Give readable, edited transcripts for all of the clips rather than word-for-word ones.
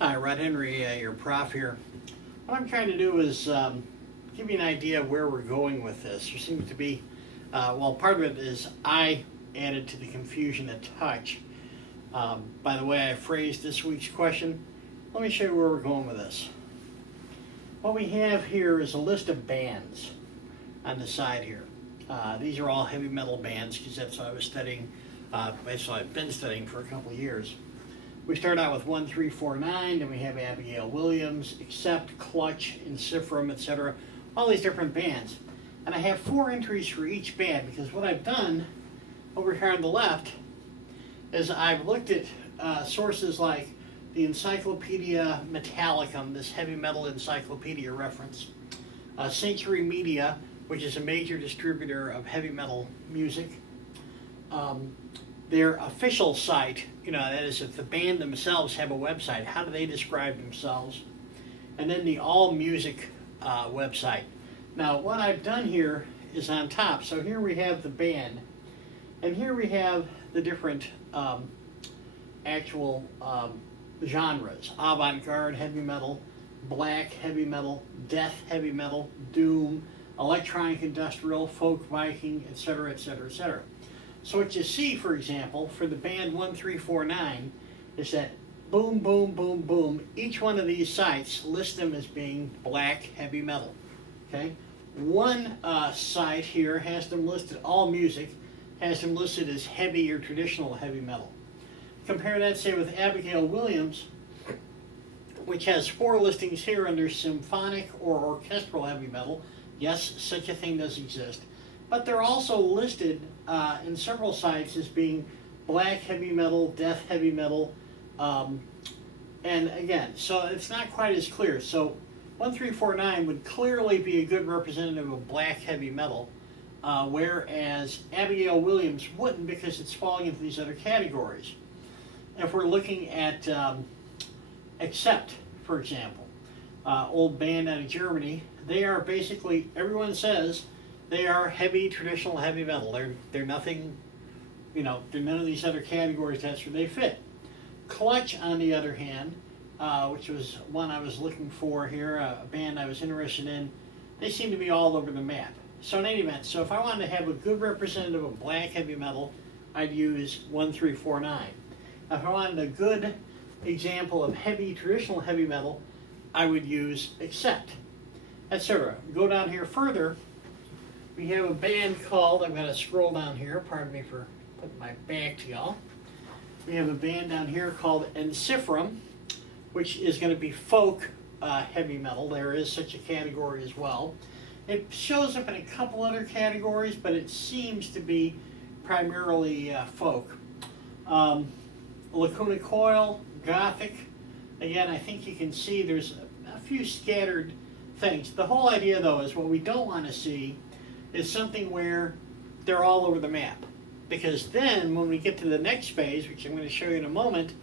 Hi, Rod Henry, your prof here. What I'm trying to do is give you an idea of where we're going with this. There seems to be, part of it is I added to the confusion a touch by the way I phrased this week's question. Let me show you where we're going with this. What we have here is a list of bands on the side here. These are all heavy metal bands because that's what I was studying. That's what I've been studying for a couple of years. We start out with 1, 3, 4, 9, then we have Abigail Williams, Accept, Clutch, Encifrum, etc. All these different bands. And I have 4 entries for each band because what I've done over here on the left is I've looked at sources like the Encyclopedia Metallicum, this heavy metal encyclopedia reference, Century Media, which is a major distributor of heavy metal music, their official site, that is if the band themselves have a website, how do they describe themselves? And then the All Music website. Now what I've done here is on top. So here we have the band, and here we have the different actual genres. Avant-garde heavy metal, black heavy metal, death heavy metal, doom, electronic industrial, folk Viking, etc., etc., etc. So what you see, for example, for the band 1349 is that boom, boom, boom, boom. Each one of these sites lists them as being black heavy metal. Okay, one site here has them listed, All Music has them listed as heavy or traditional heavy metal. Compare that, say, with Abigail Williams, which has 4 listings here under symphonic or orchestral heavy metal. Yes, such a thing does exist. But they're also listed in several sites as being black heavy metal, death heavy metal, and again, so it's not quite as clear. So 1349 would clearly be a good representative of black heavy metal, whereas Abigail Williams wouldn't because it's falling into these other categories. If we're looking at Accept, for example, old band out of Germany, they are basically, everyone says, they are heavy, traditional heavy metal. They're nothing, they're none of these other categories. That's where they fit. Clutch, on the other hand, which was one I was looking for here, a band I was interested in, they seem to be all over the map. So in any event, so if I wanted to have a good representative of black heavy metal, I'd use 1349. If I wanted a good example of heavy, traditional heavy metal, I would use Accept, etc. Go down here further. We have a band called, I'm going to scroll down here, pardon me for putting my back to y'all. We have a band down here called Encifrum, which is going to be folk heavy metal. There is such a category as well. It shows up in a couple other categories, but it seems to be primarily folk. Lacuna Coil, Gothic. Again, I think you can see there's a few scattered things. The whole idea, though, is what we don't want to see is something where they're all over the map. Because then, when we get to the next phase, which I'm going to show you in a moment,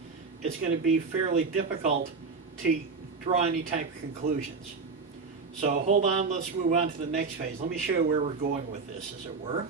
it's going to be fairly difficult to draw any type of conclusions. So hold on, let's move on to the next phase. Let me show you where we're going with this, as it were.